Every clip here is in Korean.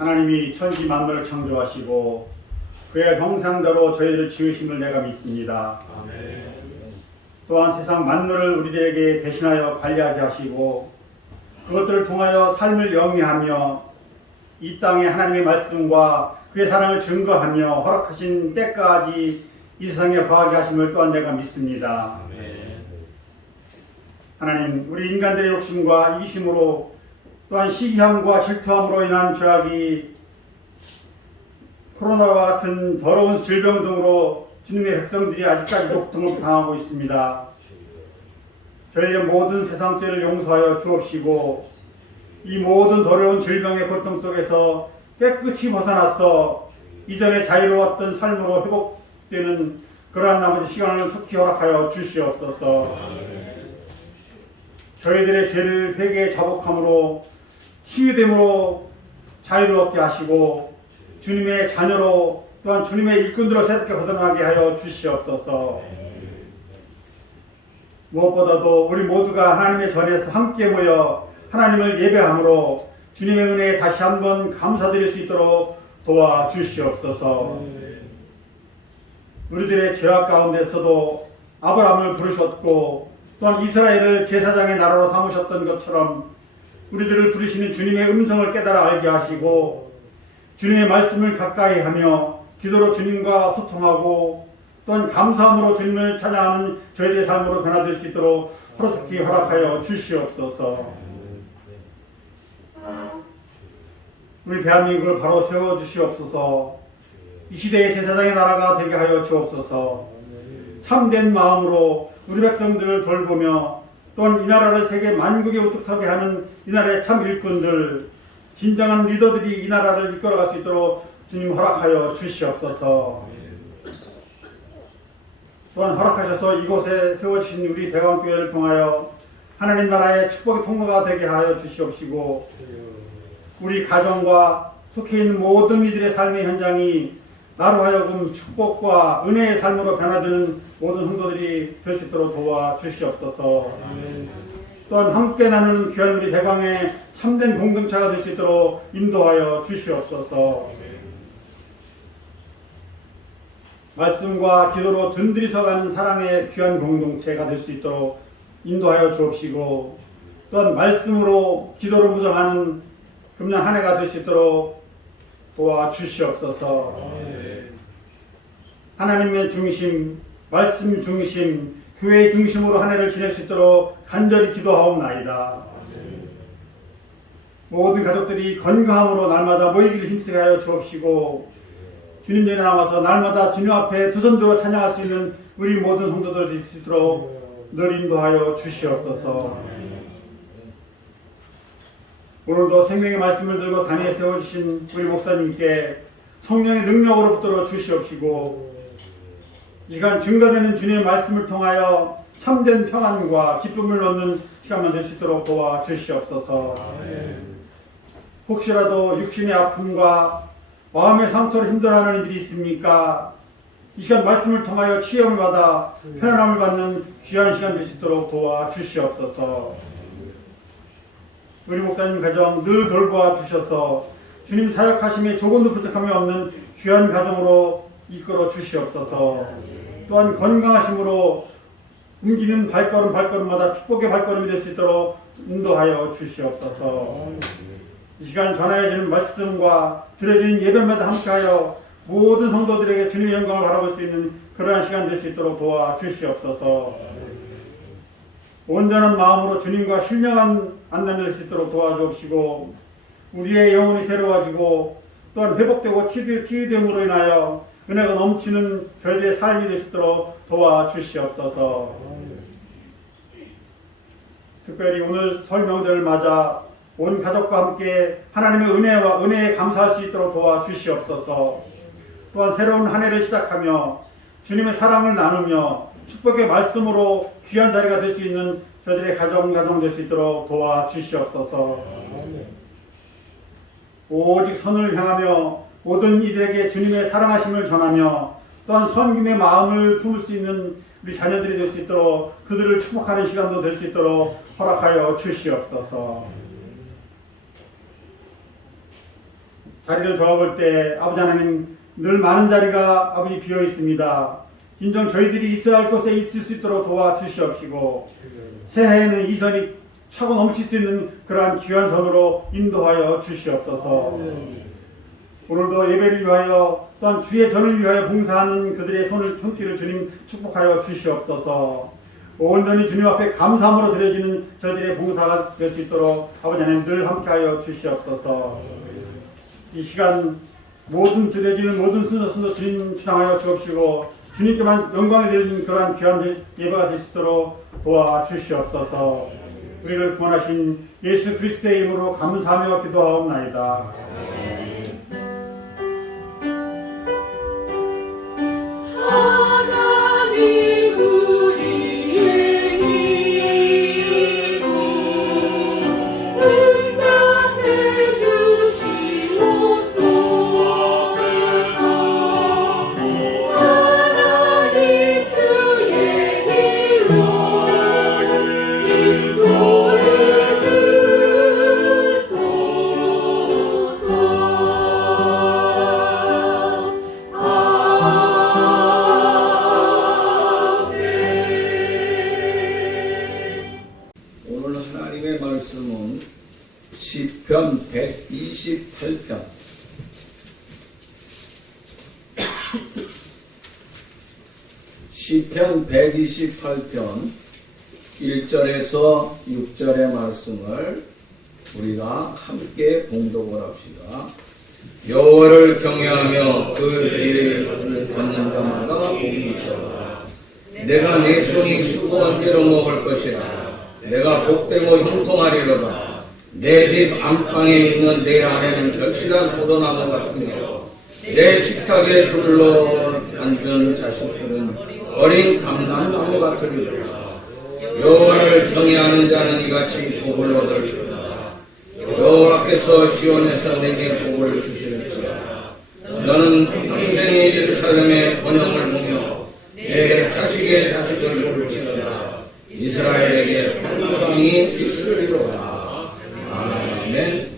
하나님이 천지 만물을 창조하시고 그의 형상대로 저희를 지으심을 내가 믿습니다. 아멘. 또한 세상 만물을 우리들에게 대신하여 관리하게 하시고 그것들을 통하여 삶을 영위하며 이 땅에 하나님의 말씀과 그의 사랑을 증거하며 허락하신 때까지 이 세상에 거하게 하심을 또한 내가 믿습니다. 아멘. 하나님, 우리 인간들의 욕심과 이기심으로 또한 시기함과 질투함으로 인한 죄악이 코로나와 같은 더러운 질병 등으로 주님의 백성들이 아직까지도 고통을 당하고 있습니다. 저희의 모든 세상 죄를 용서하여 주옵시고 이 모든 더러운 질병의 고통 속에서 깨끗이 벗어나서 이전에 자유로웠던 삶으로 회복되는 그러한 나머지 시간을 속히 허락하여 주시옵소서. 저희들의 죄를 회개에 자복함으로 치유됨으로 자유롭게 하시고 주님의 자녀로 또한 주님의 일꾼들로 새롭게 거듭나게 하여 주시옵소서. 무엇보다도 우리 모두가 하나님의 전에서 함께 모여 하나님을 예배함으로 주님의 은혜에 다시 한번 감사드릴 수 있도록 도와주시옵소서. 우리들의 죄악 가운데서도 아브라함을 부르셨고 또한 이스라엘을 제사장의 나라로 삼으셨던 것처럼 우리들을 부르시는 주님의 음성을 깨달아 알게 하시고 주님의 말씀을 가까이 하며 기도로 주님과 소통하고 또한 감사함으로 주님을 찬양하는 저희들의 삶으로 변화될 수 있도록 하루속히 허락하여 주시옵소서. 우리 대한민국을 바로 세워주시옵소서. 이 시대의 제사장의 나라가 되게 하여 주옵소서. 참된 마음으로 우리 백성들을 돌보며 또한 이 나라를 세계 만국에 우뚝 서게 하는 이 나라의 참 일꾼들, 진정한 리더들이 이 나라를 이끌어갈 수 있도록 주님 허락하여 주시옵소서. 또한 허락하셔서 이곳에 세워주신 우리 대광교회를 통하여 하나님 나라의 축복의 통로가 되게 하여 주시옵시고 우리 가정과 속해 있는 모든 이들의 삶의 현장이 나로 하여금 축복과 은혜의 삶으로 변화되는 모든 성도들이 될 수 있도록 도와주시옵소서. 또한 함께 나누는 귀한 우리 대광의 참된 공동체가 될 수 있도록 인도하여 주시옵소서. 말씀과 기도로 든든히 서가는 사랑의 귀한 공동체가 될 수 있도록 인도하여 주옵시고 또한 말씀으로 기도로 무장하는 금년 한 해가 될 수 있도록 도와주시옵소서. 하나님의 중심, 말씀 중심, 교회 중심으로 한 해를 지낼 수 있도록 간절히 기도하옵나이다. 모든 가족들이 건강함으로 날마다 모이기를 힘쓰게 하여 주옵시고 주님 전에 나와서 날마다 주님 앞에 두 손 들어 찬양할 수 있는 우리 모든 성도들 될 수 있도록 늘 인도하여 주시옵소서. 오늘도 생명의 말씀을 들고 단위에 세워주신 우리 목사님께 성령의 능력으로 붙들어 주시옵시고 이 시간 증거되는 주님의 말씀을 통하여 참된 평안과 기쁨을 얻는 시간만 될 수 있도록 도와주시옵소서. 혹시라도 육신의 아픔과 마음의 상처로 힘들어하는 이들이 있습니까? 이 시간 말씀을 통하여 치유를 받아 편안함을 받는 귀한 시간 될 수 있도록 도와주시옵소서. 우리 목사님 가정 늘 돌보아 주셔서 주님 사역하심에 조금도 부족함이 없는 귀한 가정으로 이끌어 주시옵소서. 또한 건강하심으로 움직이는 발걸음마다 축복의 발걸음이 될 수 있도록 인도하여 주시옵소서. 이 시간 전해지는 말씀과 드려지는 예배마다 함께하여 모든 성도들에게 주님의 영광을 바라볼 수 있는 그러한 시간 될 수 있도록 도와주시옵소서. 온전한 마음으로 주님과 신령한 만남이 될 수 있도록 도와주옵시고 우리의 영혼이 새로워지고 또한 회복되고 치유됨으로 인하여 은혜가 넘치는 저희들의 삶이 될 수 있도록 도와주시옵소서. 특별히 오늘 설 명절을 맞아 온 가족과 함께 하나님의 은혜에 감사할 수 있도록 도와주시옵소서. 또한 새로운 한 해를 시작하며 주님의 사랑을 나누며 축복의 말씀으로 귀한 자리가 될 수 있는 저희들의 가정 될 수 있도록 도와주시옵소서. 오직 선을 향하며 모든 이들에게 주님의 사랑하심을 전하며 또한 섬김의 마음을 품을 수 있는 우리 자녀들이 될 수 있도록 그들을 축복하는 시간도 될 수 있도록 허락하여 주시옵소서. 자리를 돌아볼 때 아버지 하나님 늘 많은 자리가 아버지 비어 있습니다. 진정 저희들이 있어야 할 곳에 있을 수 있도록 도와주시옵시고 새해에는 이 전이 차고 넘칠 수 있는 그러한 귀한 전으로 인도하여 주시옵소서. 오늘도 예배를 위하여 또한 주의 전을 위하여 봉사하는 그들의 손길을 주님 축복하여 주시옵소서. 온전히 주님 앞에 감사함으로 드려지는 저희들의 봉사가 될 수 있도록 아버지 하나님 늘 함께하여 주시옵소서. 이 시간 모든 드려지는 모든 순서 주님 주장하여 주옵시고 주님께만 영광이 되는 그러한 귀한 예배가 될 수 있도록 도와주시옵소서. 우리를 구원하신 예수 그리스도의 이름으로 감사하며 기도하옵나이다. 시편 128편 시편 128편 1절에서 6절의 말씀을 우리가 함께 봉독을 합시다. 여호와를 경외하며 그 길을 걷는 자마다 복이 있도다. 내가 내 손이 수고한 대로 먹을 것이라. 내가 복되고 형통하리로다. 내 집 안방에 있는 내 아내는 결실한 포도나무 같으며 내 식탁에 둘러 앉은 자식들은 어린 감람나무 같으리로다. 여호와를 경외하는 자는 이같이 복을 얻으리로다. 여호와께서 시온에서 내게 복을 주실지어다. 너는 평생의 예루살렘의 번영을 보며 내 자식의 자식을 볼지어다. 이스라엘에게 평강이 있으리로다. 아멘.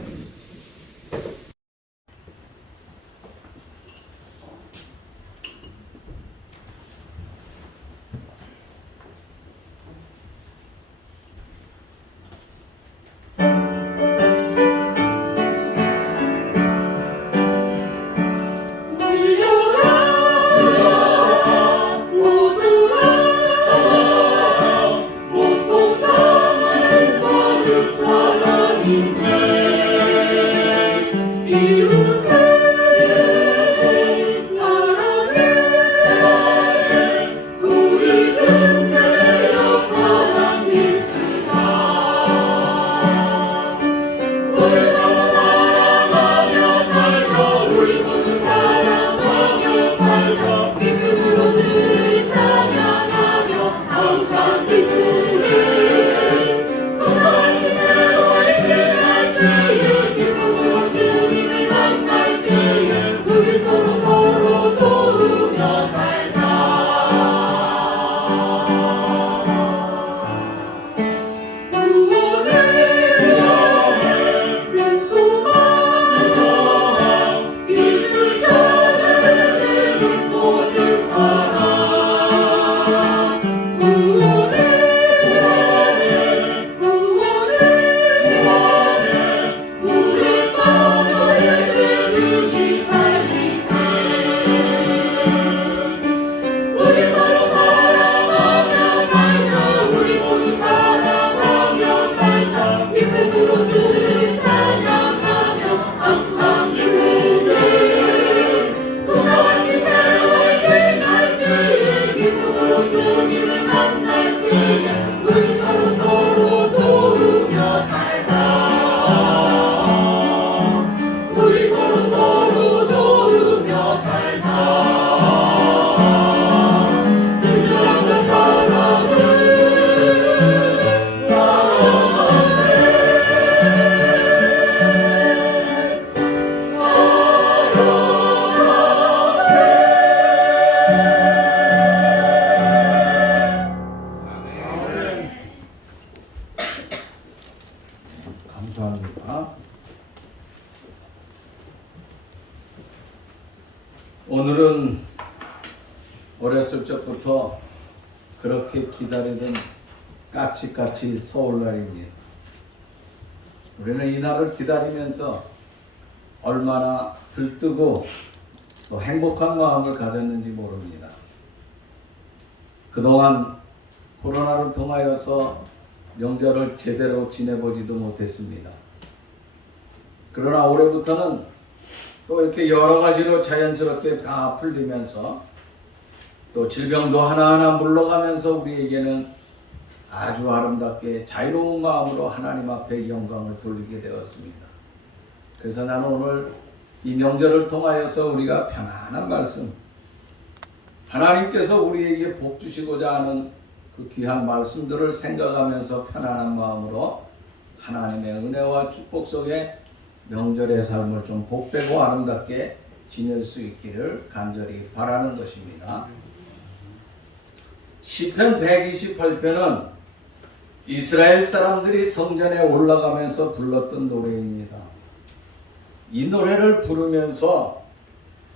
감사합니다. 오늘은 어렸을 적부터 그렇게 기다리던 까치까치 서울날입니다. 우리는 이 날을 기다리면서 얼마나 들뜨고 또 행복한 마음을 가졌는지 모릅니다. 그동안 코로나를 통하여서 명절을 제대로 지내보지도 못했습니다. 그러나 올해부터는 또 이렇게 여러 가지로 자연스럽게 다 풀리면서 또 질병도 하나하나 물러가면서 우리에게는 아주 아름답게 자유로운 마음으로 하나님 앞에 영광을 돌리게 되었습니다. 그래서 나는 오늘 이 명절을 통하여서 우리가 편안한 말씀, 하나님께서 우리에게 복 주시고자 하는 그 귀한 말씀들을 생각하면서 편안한 마음으로 하나님의 은혜와 축복 속에 명절의 삶을 좀 복되고 아름답게 지낼 수 있기를 간절히 바라는 것입니다. 시편 128편은 이스라엘 사람들이 성전에 올라가면서 불렀던 노래입니다. 이 노래를 부르면서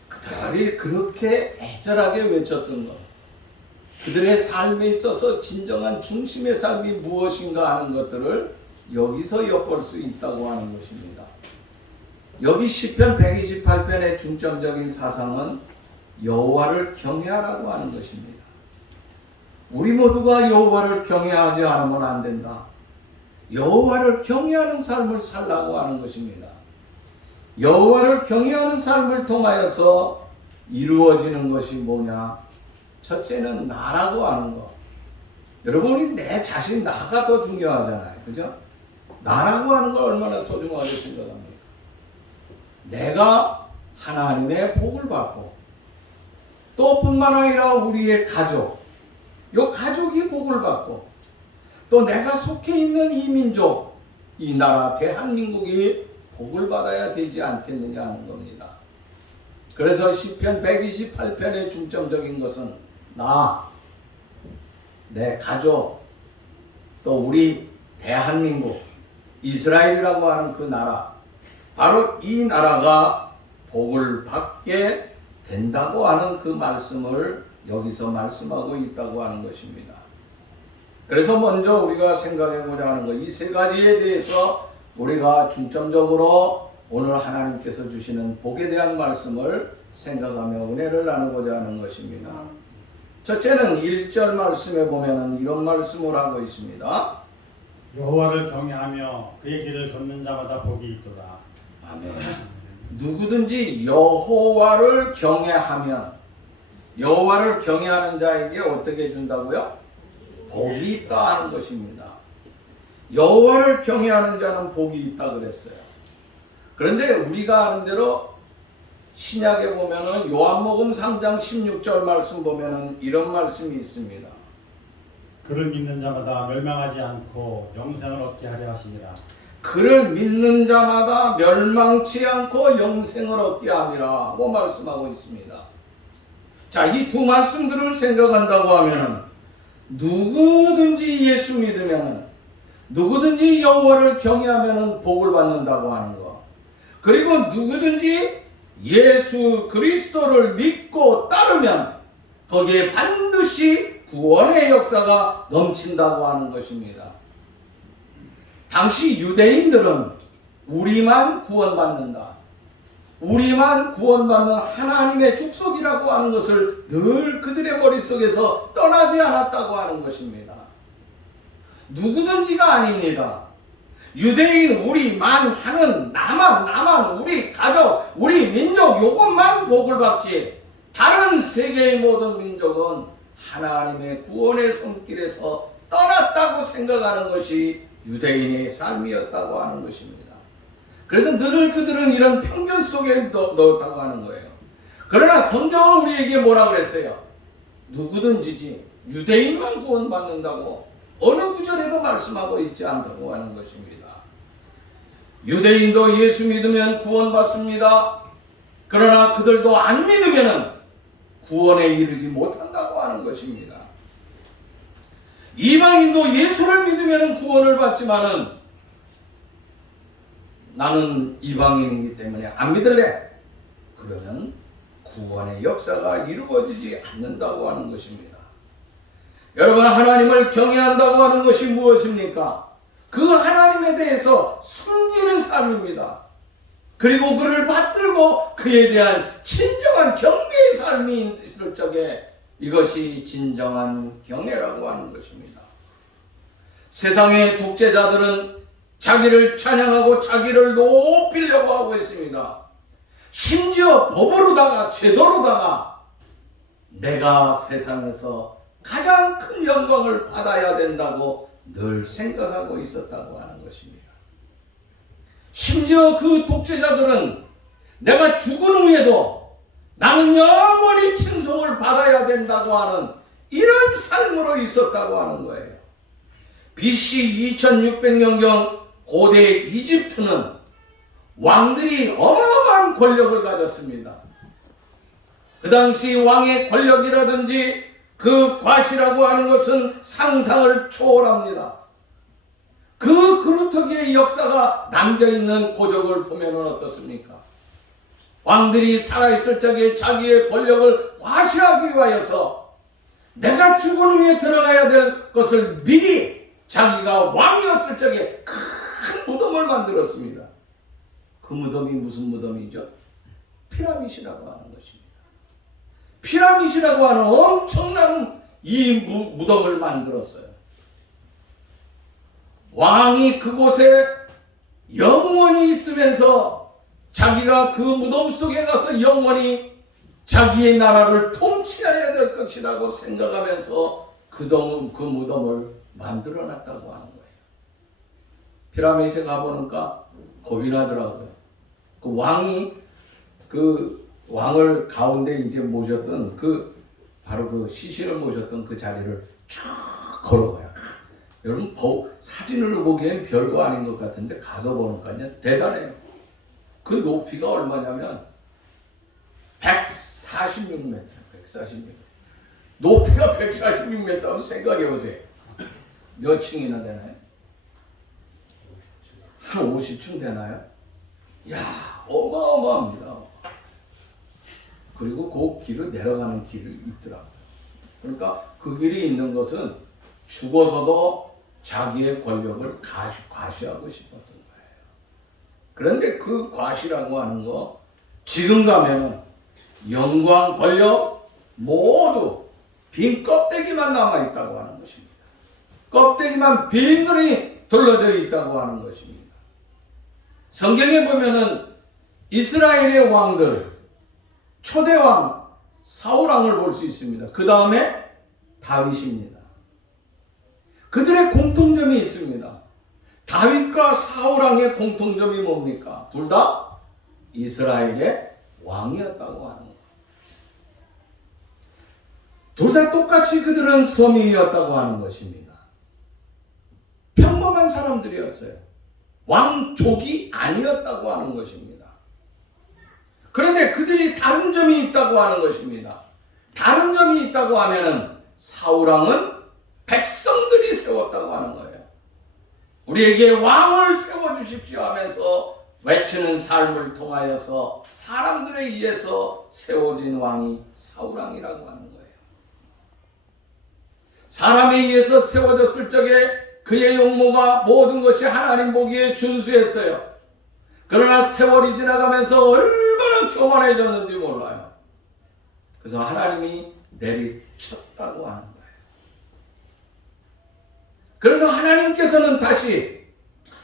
그들이 그렇게 애절하게 외쳤던 것, 그들의 삶에 있어서 진정한 중심의 삶이 무엇인가 하는 것들을 여기서 엿볼 수 있다고 하는 것입니다. 여기 시편 128편의 중점적인 사상은 여호와를 경외하라고 하는 것입니다. 우리 모두가 여호와를 경외하지 않으면 안 된다. 여호와를 경외하는 삶을 살라고 하는 것입니다. 여호와를 경외하는 삶을 통하여서 이루어지는 것이 뭐냐? 첫째는 나라고 하는 것. 여러분, 우리 내 자신 나가 더 중요하잖아요. 그죠? 나라고 하는 걸 얼마나 소중하게 생각합니까? 내가 하나님의 복을 받고 또 뿐만 아니라 우리의 가족, 요 가족이 복을 받고 또 내가 속해 있는 이 민족, 이 나라 대한민국이 복을 받아야 되지 않겠느냐 하는 겁니다. 그래서 시편 128편의 중점적인 것은 나, 내 가족, 또 우리 대한민국, 이스라엘이라고 하는 그 나라, 바로 이 나라가 복을 받게 된다고 하는 그 말씀을 여기서 말씀하고 있다고 하는 것입니다. 그래서 먼저 우리가 생각해보자 하는 것, 이 세 가지에 대해서 우리가 중점적으로 오늘 하나님께서 주시는 복에 대한 말씀을 생각하며 은혜를 나누고자 하는 것입니다. 첫째는 1절 말씀에 보면 이런 말씀을 하고 있습니다. 여호와를 경외하며 그의 길을 걷는 자마다 복이 있도다. 아멘. 누구든지 여호와를 경외하면, 여호와를 경외하는 자에게 어떻게 해준다고요? 복이 있다 하는 것입니다. 여호와를 경외하는 자는 복이 있다 그랬어요. 그런데 우리가 아는 대로 신약에 보면은 요한복음 3장 16절 말씀 보면은 이런 말씀이 있습니다. 그를 믿는 자마다 멸망하지 않고 영생을 얻게 하려 하시니라. 그를 믿는 자마다 멸망치 않고 영생을 얻게 함이라고 말씀하고 있습니다. 자, 이 두 말씀들을 생각한다고 하면은 누구든지 예수 믿으면은, 누구든지 여호와를 경외하면은 복을 받는다고 하는 거. 그리고 누구든지 예수 그리스도를 믿고 따르면 거기에 반드시 구원의 역사가 넘친다고 하는 것입니다. 당시 유대인들은 우리만 구원받는다, 우리만 구원받는 하나님의 축복이라고 하는 것을 늘 그들의 머릿속에서 떠나지 않았다고 하는 것입니다. 누구든지가 아닙니다. 유대인 우리만 하는, 나만 우리 가족, 우리 민족 요것만 복을 받지, 다른 세계의 모든 민족은 하나님의 구원의 손길에서 떠났다고 생각하는 것이 유대인의 삶이었다고 하는 것입니다. 그래서 늘 그들은 이런 편견 속에 넣었다고 하는 거예요. 그러나 성경은 우리에게 뭐라 그랬어요? 누구든지지, 유대인만 구원받는다고 어느 구절에도 말씀하고 있지 않다고 하는 것입니다. 유대인도 예수 믿으면 구원받습니다. 그러나 그들도 안 믿으면 구원에 이르지 못한다고 하는 것입니다. 이방인도 예수를 믿으면 구원을 받지만은 나는 이방인이기 때문에 안 믿을래. 그러면 구원의 역사가 이루어지지 않는다고 하는 것입니다. 여러분, 하나님을 경외한다고 하는 것이 무엇입니까? 그 하나님에 대해서 숨기는 삶입니다. 그리고 그를 받들고 그에 대한 진정한 경배의 삶이 있을 적에 이것이 진정한 경외라고 하는 것입니다. 세상의 독재자들은 자기를 찬양하고 자기를 높이려고 하고 있습니다. 심지어 법으로다가 제도로다가 내가 세상에서 가장 큰 영광을 받아야 된다고 늘 생각하고 있었다고 하는 것입니다. 심지어 그 독재자들은 내가 죽은 후에도 나는 영원히 칭송을 받아야 된다고 하는 이런 삶으로 있었다고 하는 거예요. BC 2600년경 고대 이집트는 왕들이 어마어마한 권력을 가졌습니다. 그 당시 왕의 권력이라든지 그 과시라고 하는 것은 상상을 초월합니다. 그 그루터기의 역사가 남겨있는 고적을 보면 어떻습니까? 왕들이 살아있을 적에 자기의 권력을 과시하기 위하여서 내가 죽은 후에 들어가야 될 것을 미리 자기가 왕이었을 적에 큰 무덤을 만들었습니다. 그 무덤이 무슨 무덤이죠? 피라밋이라고 하는 것입니다. 피라밋이라고 하는 엄청난 이 무덤을 만들었어요. 왕이 그곳에 영원히 있으면서 자기가 그 무덤 속에 가서 영원히 자기의 나라를 통치해야 될 것이라고 생각하면서 그 무덤을 만들어 놨다고 하는 거예요. 피라밋에 가보니까 겁이 나더라고요. 그 왕이 그 왕을 가운데 이제 모셨던 바로 그 시신을 모셨던 그 자리를 쭉 걸어가요. 여러분 사진으로 보기엔 별거 아닌 것 같은데 가서 보니까요 대단해요. 그 높이가 얼마냐면 146m. 높이가 146m면 생각해 보세요. 몇 층이나 되나요? 한 50층 되나요? 야, 어마어마합니다. 그리고 그 길을 내려가는 길이 있더라고요. 그러니까 그 길이 있는 것은 죽어서도 자기의 권력을 과시하고 싶었던 거예요. 그런데 그 과시라고 하는 거 지금 가면은 영광, 권력 모두 빈 껍데기만 남아있다고 하는 것입니다. 껍데기만 빈근히 둘러져 있다고 하는 것입니다. 성경에 보면은 이스라엘의 왕들, 초대왕 사울왕을 볼 수 있습니다. 그 다음에 다윗입니다. 그들의 공통점이 있습니다. 다윗과 사울왕의 공통점이 뭡니까? 둘 다 이스라엘의 왕이었다고 하는 것. 둘 다 똑같이 그들은 서민이었다고 하는 것입니다. 평범한 사람들이었어요. 왕족이 아니었다고 하는 것입니다. 그런데 그들이 다른 점이 있다고 하는 것입니다. 다른 점이 있다고 하면은 사울왕은 백성들이 세웠다고 하는 거예요. 우리에게 왕을 세워주십시오 하면서 외치는 삶을 통하여서 사람들에 의해서 세워진 왕이 사울왕이라고 하는 거예요. 사람에 의해서 세워졌을 적에 그의 용모가 모든 것이 하나님 보기에 준수했어요. 그러나 세월이 지나가면서 얼마나 교만해졌는지 몰라요. 그래서 하나님이 내리쳤다고 하는 거예요. 그래서 하나님께서는 다시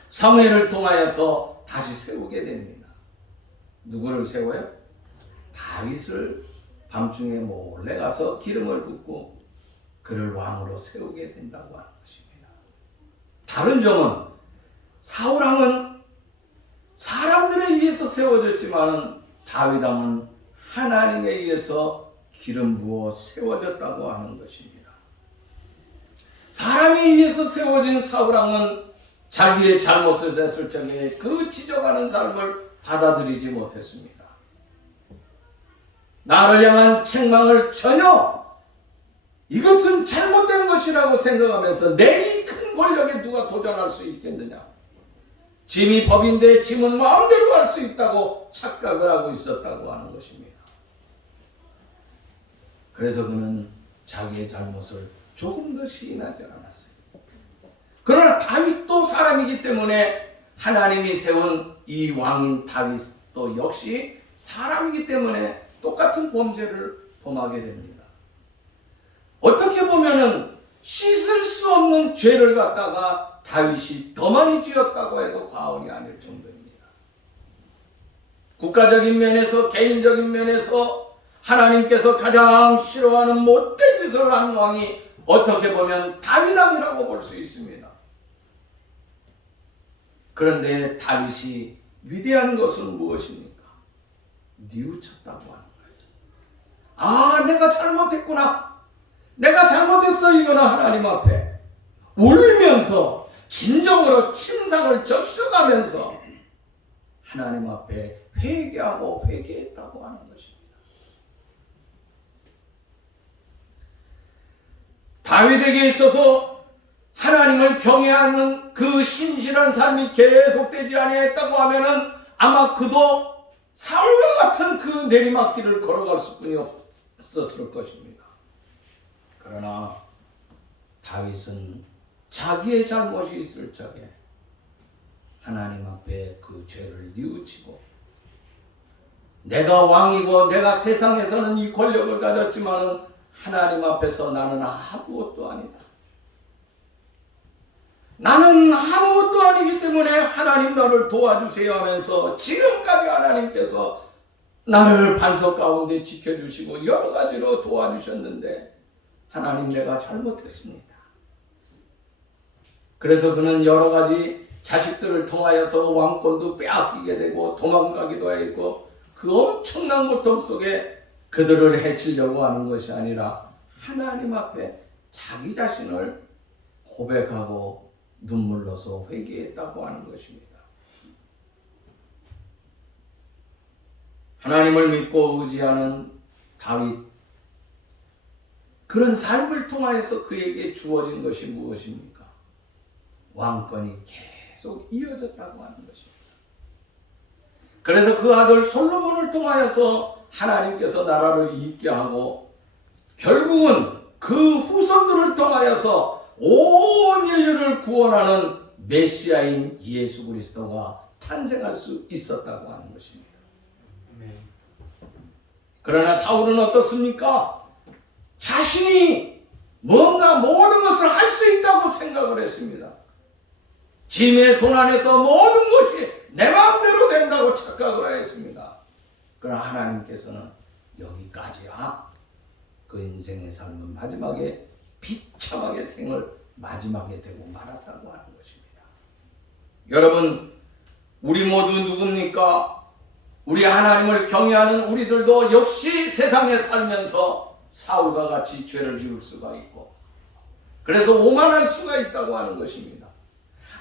사무엘을 통하여서 다시 세우게 됩니다. 누구를 세워요? 다윗을 밤중에 몰래 가서 기름을 붓고 그를 왕으로 세우게 된다고 하는 것입니다. 다른 점은 사울왕은 사람들에 의해서 세워졌지만 다윗왕은 하나님에 의해서 기름 부어 세워졌다고 하는 것입니다. 사람에 의해서 세워진 사울왕은 자기의 잘못을 했을 적에 그 지적하는 삶을 받아들이지 못했습니다. 나를 향한 책망을 전혀 이것은 잘못된 것이라고 생각하면서 내 이 큰 권력에 누가 도전할 수 있겠느냐. 짐이 법인데 짐은 마음대로 할 수 있다고 착각을 하고 있었다고 하는 것입니다. 그래서 그는 자기의 잘못을 조금 더 시인하지 않았어요. 그러나 다윗도 사람이기 때문에 하나님이 세운 이 왕인 다윗도 역시 사람이기 때문에 똑같은 범죄를 범하게 됩니다. 어떻게 보면은 씻을 수 없는 죄를 갖다가 다윗이 더 많이 지었다고 해도 과언이 아닐 정도입니다. 국가적인 면에서, 개인적인 면에서 하나님께서 가장 싫어하는 못된 짓을 한 왕이 어떻게 보면 다윗 왕이라고 볼 수 있습니다. 그런데 다윗이 위대한 것은 무엇입니까? 뉘우쳤다고 하는 거예요. 아, 내가 잘못했구나. 내가 잘못했어. 이거는 하나님 앞에 울면서 진정으로 침상을 적셔가면서 하나님 앞에 회개하고 회개했다고 하는 것입니다. 다윗에게 있어서 하나님을 경외하는 그 신실한 삶이 계속되지 아니했다고 하면은 아마 그도 사울과 같은 그 내리막길을 걸어갈 수뿐이 없었을 것입니다. 그러나 다윗은 자기의 잘못이 있을 적에 하나님 앞에 그 죄를 뉘우치고 내가 왕이고 내가 세상에서는 이 권력을 가졌지만 하나님 앞에서 나는 아무것도 아니다. 나는 아무것도 아니기 때문에 하나님 나를 도와주세요 하면서 지금까지 하나님께서 나를 반석 가운데 지켜주시고 여러 가지로 도와주셨는데 하나님 내가 잘못했습니다. 그래서 그는 여러 가지 자식들을 통하여서 왕권도 빼앗기게 되고 도망가기도 했고 그 엄청난 고통 속에 그들을 해치려고 하는 것이 아니라 하나님 앞에 자기 자신을 고백하고 눈물로서 회개했다고 하는 것입니다. 하나님을 믿고 의지하는 다윗, 그런 삶을 통하여서 그에게 주어진 것이 무엇입니까? 왕권이 계속 이어졌다고 하는 것입니다. 그래서 그 아들 솔로몬을 통하여서 하나님께서 나라를 잇게 하고 결국은 그 후손들을 통하여서 온 인류를 구원하는 메시아인 예수 그리스도가 탄생할 수 있었다고 하는 것입니다. 그러나 사울은 어떻습니까? 자신이 뭔가 모든 것을 할 수 있다고 생각을 했습니다. 짐의 손 안에서 모든 것이 내 마음대로 된다고 착각을 했습니다. 그러나 하나님께서는 여기까지야. 그 인생의 삶은 마지막에 비참하게 생을 마지막에 되고 말았다고 하는 것입니다. 여러분, 우리 모두 누굽니까? 우리 하나님을 경외하는 우리들도 역시 세상에 살면서 사울과 같이 죄를 지을 수가 있고 그래서 오만할 수가 있다고 하는 것입니다.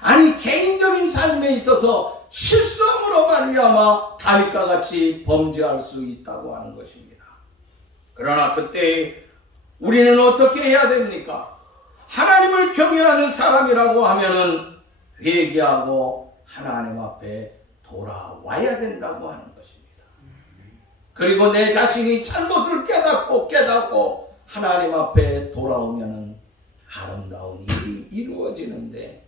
아니 개인적인 삶에 있어서 실수함으로 말미암아 다윗과 같이 범죄할 수 있다고 하는 것입니다. 그러나 그때 우리는 어떻게 해야 됩니까? 하나님을 경외하는 사람이라고 하면은 회개하고 하나님 앞에 돌아와야 된다고 하는 것입니다. 그리고 내 자신이 잘못을 깨닫고 하나님 앞에 돌아오면은 아름다운 일이 이루어지는데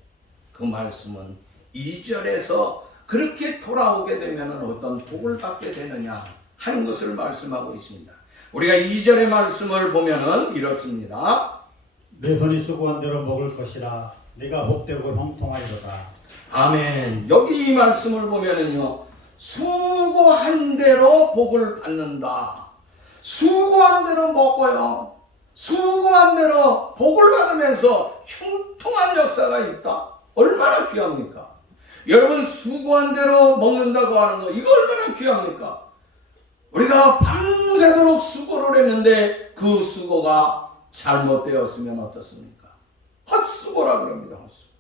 그 말씀은 2절에서 그렇게 돌아오게 되면은 어떤 복을 받게 되느냐 하는 것을 말씀하고 있습니다. 우리가 2절의 말씀을 보면은 이렇습니다. 내 손이 수고한 대로 먹을 것이라 네가 복되고 형통하리로다. 아멘. 여기 이 말씀을 보면은요, 수고한 대로 복을 받는다. 수고한 대로 먹어요. 수고한 대로 복을 받으면서 형통한 역사가 있다. 얼마나 귀합니까? 여러분, 수고한 대로 먹는다고 하는 거, 이거 얼마나 귀합니까? 우리가 밤새도록 수고를 했는데 그 수고가 잘못되었으면 어떻습니까? 헛수고라 그럽니다. 헛수고.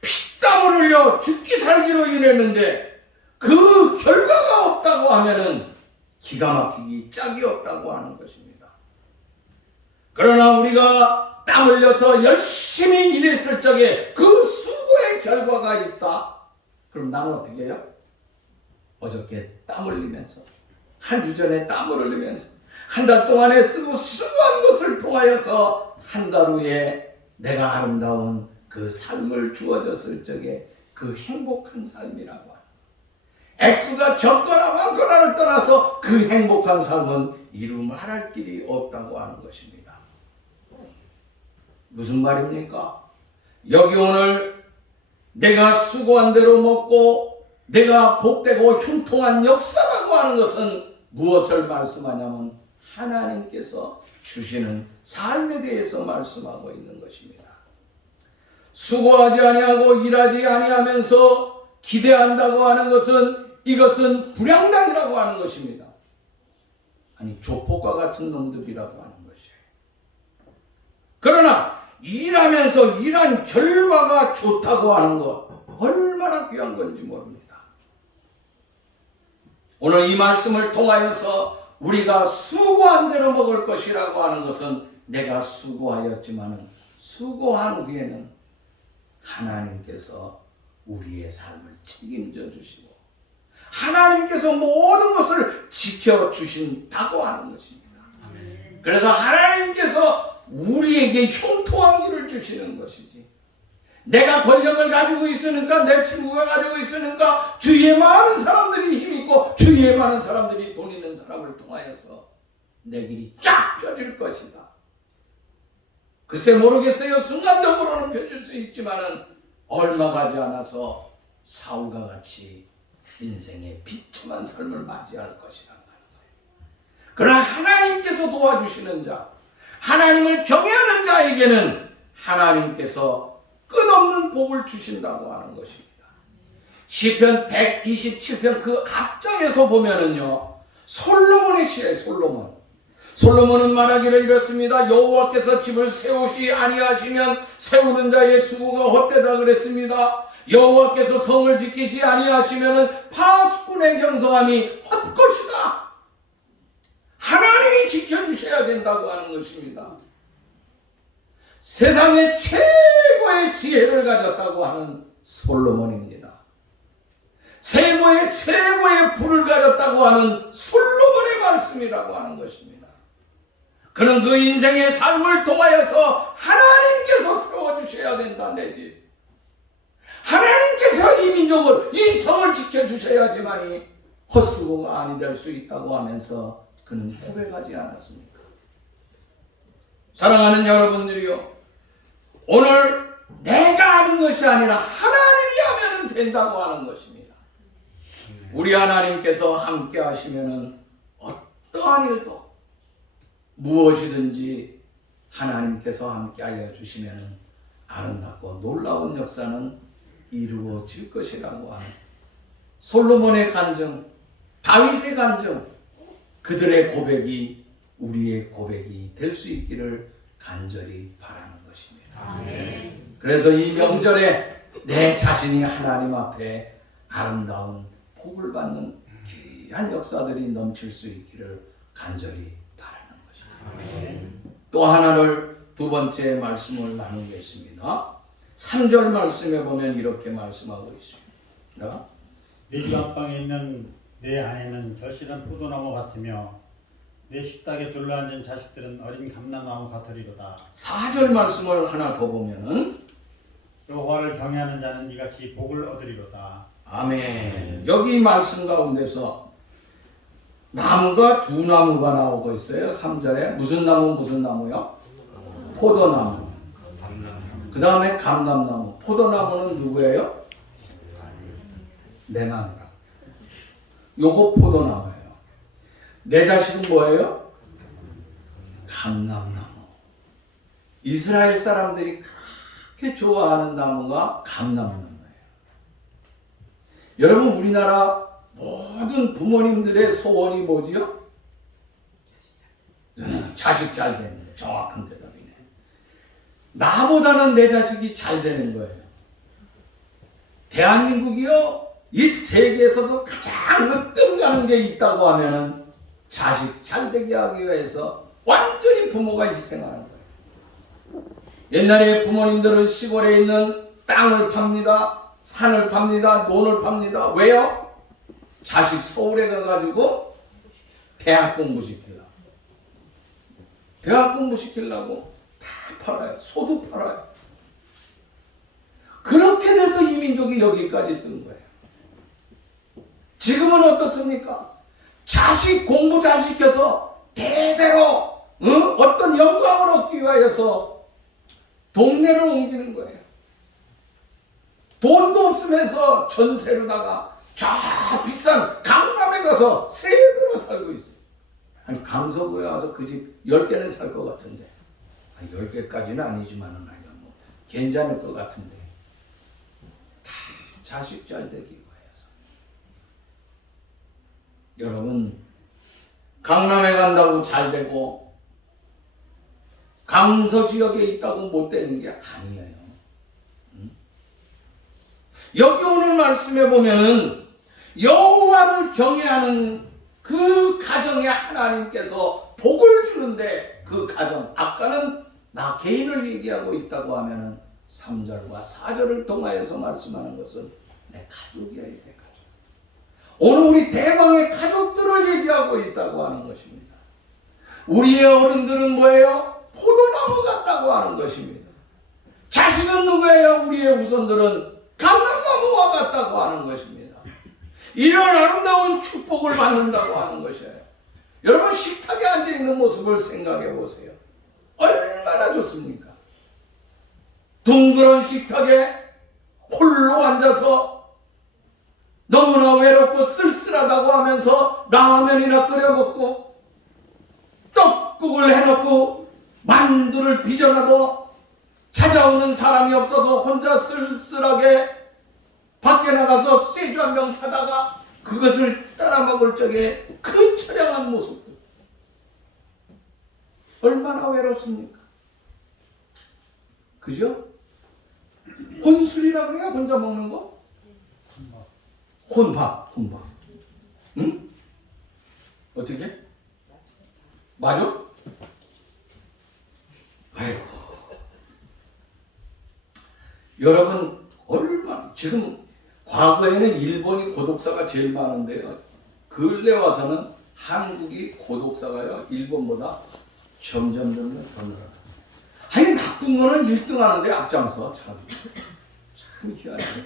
피땀을 흘려 죽기 살기로 일했는데 그 결과가 없다고 하면은 기가 막히기 짝이 없다고 하는 것입니다. 그러나 우리가 땀 흘려서 열심히 일했을 적에 그 수고의 결과가 있다. 그럼 나는 어떻게 해요? 어저께 땀 흘리면서 한 주 전에 땀을 흘리면서 한 달 동안에 쓰고 수고한 것을 통하여서 한 달 후에 내가 아름다운 그 삶을 주어졌을 적에 그 행복한 삶이라고 하는 거예요. 액수가 적거나 많거나를 떠나서 그 행복한 삶은 이루 말할 길이 없다고 하는 것입니다. 무슨 말입니까? 여기 오늘 내가 수고한 대로 먹고 내가 복되고 형통한 역사라고 하는 것은 무엇을 말씀하냐면 하나님께서 주시는 삶에 대해서 말씀하고 있는 것입니다. 수고하지 아니하고 일하지 아니하면서 기대한다고 하는 것은 이것은 불량당이라고 하는 것입니다. 아니 조폭과 같은 놈들이라고 하는 것이에요. 그러나 일하면서 일한 결과가 좋다고 하는 것 얼마나 귀한 건지 모릅니다. 오늘 이 말씀을 통하여서 우리가 수고한 대로 먹을 것이라고 하는 것은 내가 수고하였지만 수고한 후에는 하나님께서 우리의 삶을 책임져 주시고 하나님께서 모든 것을 지켜주신다고 하는 것입니다. 그래서 하나님께서 우리에게 형통한 길을 주시는 것이지, 내가 권력을 가지고 있으니까, 내 친구가 가지고 있으니까 주위에 많은 사람들이 힘있고 주위에 많은 사람들이 돈 있는 사람을 통하여서 내 길이 쫙 펴질 것이다. 글쎄 모르겠어요. 순간적으로는 펴질 수 있지만은 얼마 가지 않아서 사울과 같이 인생의 비참한 삶을 맞이할 것이라는 거예요. 그러나 하나님께서 도와주시는 자, 하나님을 경외하는 자에게는 하나님께서 끝없는 복을 주신다고 하는 것입니다. 시편 127편 그 앞장에서 보면은요, 솔로몬의 시예요. 솔로몬은 말하기를 이렇습니다. 여호와께서 집을 세우시 아니하시면 세우는 자의 수고가 헛되다 그랬습니다. 여호와께서 성을 지키지 아니하시면 파수꾼의 경성함이 헛것이다. 하나님이 지켜주셔야 된다고 하는 것입니다. 세상의 최고의 지혜를 가졌다고 하는 솔로몬입니다. 최고의 부를 가졌다고 하는 솔로몬의 말씀이라고 하는 것입니다. 그는 그 인생의 삶을 통하여서 하나님께서 세워주셔야 된다. 내 집, 하나님께서 이 민족을, 이 성을 지켜주셔야지만이 헛수고가 아니 될 수 있다고 하면서 그는 고백하지 않았습니까? 사랑하는 여러분들이요, 오늘 내가 하는 것이 아니라 하나님이 하면 된다고 하는 것입니다. 우리 하나님께서 함께 하시면 어떠한 일도 무엇이든지 하나님께서 함께 하여 주시면 아름답고 놀라운 역사는 이루어질 것이라고 하는 솔로몬의 간증, 다윗의 간증, 그들의 고백이 우리의 고백이 될 수 있기를 간절히 바라는 것입니다. 아멘. 그래서 이 명절에 내 자신이 하나님 앞에 아름다운 복을 받는 귀한 역사들이 넘칠 수 있기를 간절히 바라는 것입니다. 아멘. 또 하나를 두 번째 말씀을 나누겠습니다. 3절 말씀에 보면 이렇게 말씀하고 있습니다. 내 집 앞방에 있는 내 아내는 결실한 포도나무 같으며 내 식탁에 둘러앉은 자식들은 어린 감람나무 같으리로다. 4절 말씀을 하나 더 보면은 여호와를 경외하는 자는 이같이 복을 얻으리로다. 아멘. 여기 말씀 가운데서 나무가 두 나무가 나오고 있어요. 3절에 무슨 나무요? 포도나무. 그 다음에 감람나무. 포도나무는 누구예요? 내 마누라. 요거 포도나무예요. 내 자식은 뭐예요? 감람나무. 이스라엘 사람들이 그렇게 좋아하는 나무가 감람나무예요. 여러분, 우리나라 모든 부모님들의 소원이 뭐지요? 자식 잘 되는 거예요. 정확한 대답이네. 나보다는 내 자식이 잘 되는 거예요. 대한민국이요, 이 세계에서도 가장 으뜸가는 게 있다고 하면은 자식 잘 되게 하기 위해서 완전히 부모가 희생하는 거예요. 옛날에 부모님들은 시골에 있는 땅을 팝니다. 산을 팝니다. 논을 팝니다. 왜요? 자식 서울에 가가지고 대학 공부시키려. 대학 공부 시키려고 다 팔아요. 소도 팔아요. 그렇게 돼서 이 민족이 여기까지 뜬 거예요. 지금은 어떻습니까? 자식 공부 잘 시켜서 대대로 어떤 영광을 얻기 위하여서 동네를 옮기는 거예요. 돈도 없으면서 전세로다가 저 비싼 강남에 가서 세대가 살고 있어요. 아니 강서구에 와서 그 집 10개는 살 것 같은데 10개까지는 아니지만은 뭐 괜찮을 것 같은데 다 자식 잘 되기 위해서. 여러분 강남에 간다고 잘 되고 강서 지역에 있다고 못 되는 게 아니에요. 여기 오늘 말씀에 보면은 여호와를 경외하는 그 가정에 하나님께서 복을 주는데 그 가정, 아까는 나 개인을 얘기하고 있다고 하면은 3절과 4절을 통하여서 말씀하는 것은 내 가족이어야 돼. 가족. 오늘 우리 대방의 가족들을 얘기하고 있다고 하는 것입니다. 우리의 어른들은 뭐예요? 포도나무 같다고 하는 것입니다. 자식은 누구예요? 우리의 후손들은 감람나무와 같다고 하는 것입니다. 이런 아름다운 축복을 받는다고 하는 것이에요. 여러분 식탁에 앉아있는 모습을 생각해 보세요. 얼마나 좋습니까? 둥그런 식탁에 홀로 앉아서 너무나 외롭고 쓸쓸하다고 하면서 라면이나 끓여 먹고 떡국을 해놓고 만두를 빚어놔도 찾아오는 사람이 없어서 혼자 쓸쓸하게 밖에 나가서 쇠주 한 병 사다가 그것을 따라 먹을 적에 그 처량한 모습들 얼마나 외롭습니까? 그죠? 혼술이라고 해요? 혼자 먹는 거? 혼밥. 응? 어떻게? 맞아? 아이고. 여러분 얼마나 지금 과거에는 일본이 고독사가 제일 많은데요. 근래 와서는 한국이 고독사가요 일본보다 점점 더 늘어나요. 아니 나쁜 거는 1등 하는데 앞장서 참 희한해요.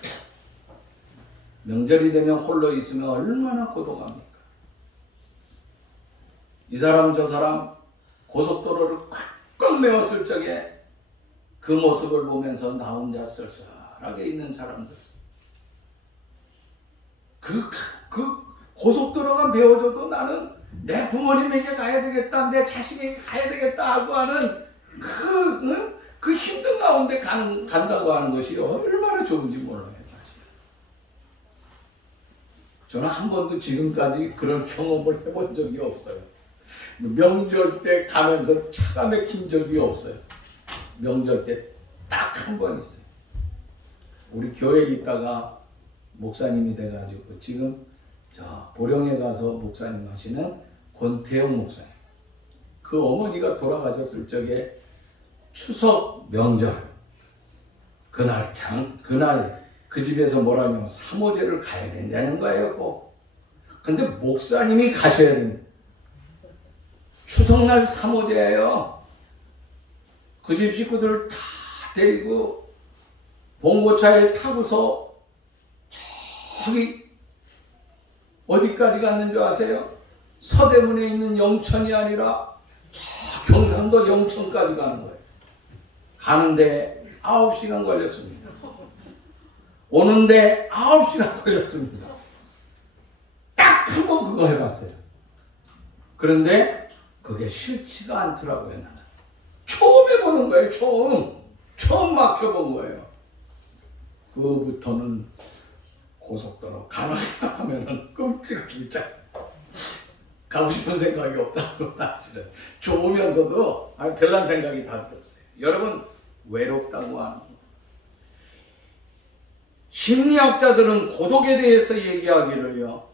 명절이 되면 홀로 있으면 얼마나 고독합니까? 이 사람 저 사람 고속도로를 꽉꽉 메웠을 적에 그 모습을 보면서 나 혼자 쓸쓸하게 있는 사람들. 그 고속도로가 메워져도 나는 내 부모님에게 가야 되겠다, 내 자식에게 가야 되겠다 하고 하는 그 힘든 가운데 간다고 하는 것이 얼마나 좋은지 몰라요, 사실. 저는 한 번도 지금까지 그런 경험을 해본 적이 없어요. 명절 때 가면서 차가 막힌 적이 없어요. 명절 때 딱 한 번 있어요. 우리 교회에 있다가 목사님이 돼가지고 지금 저 보령에 가서 목사님 하시는 권태영 목사님. 그 어머니가 돌아가셨을 적에 추석 명절 그날 그 집에서 뭐라면 사모제를 가야 된다는 거예요. 꼭. 근데 목사님이 가셔야 됩니다. 추석날 사모제예요. 그 집 식구들 다 데리고 봉고차에 타고서 저기 어디까지 갔는 줄 아세요? 서대문에 있는 영천이 아니라 저 경상도 영천까지 가는 거예요. 가는데 9시간 걸렸습니다. 오는데 9시간 걸렸습니다. 딱 한 번 그거 해봤어요. 그런데 그게 싫지가 않더라고요. 나는 처음 해보는 거예요. 처음 막혀본 거예요. 그부터는 고속도로 가나요 하면은 끔찍합니다. 가고 싶은 생각이 없다고 사실은. 좋으면서도 별난 생각이 다 들었어요. 여러분 외롭다고 하는 거. 심리학자들은 고독에 대해서 얘기하기를요.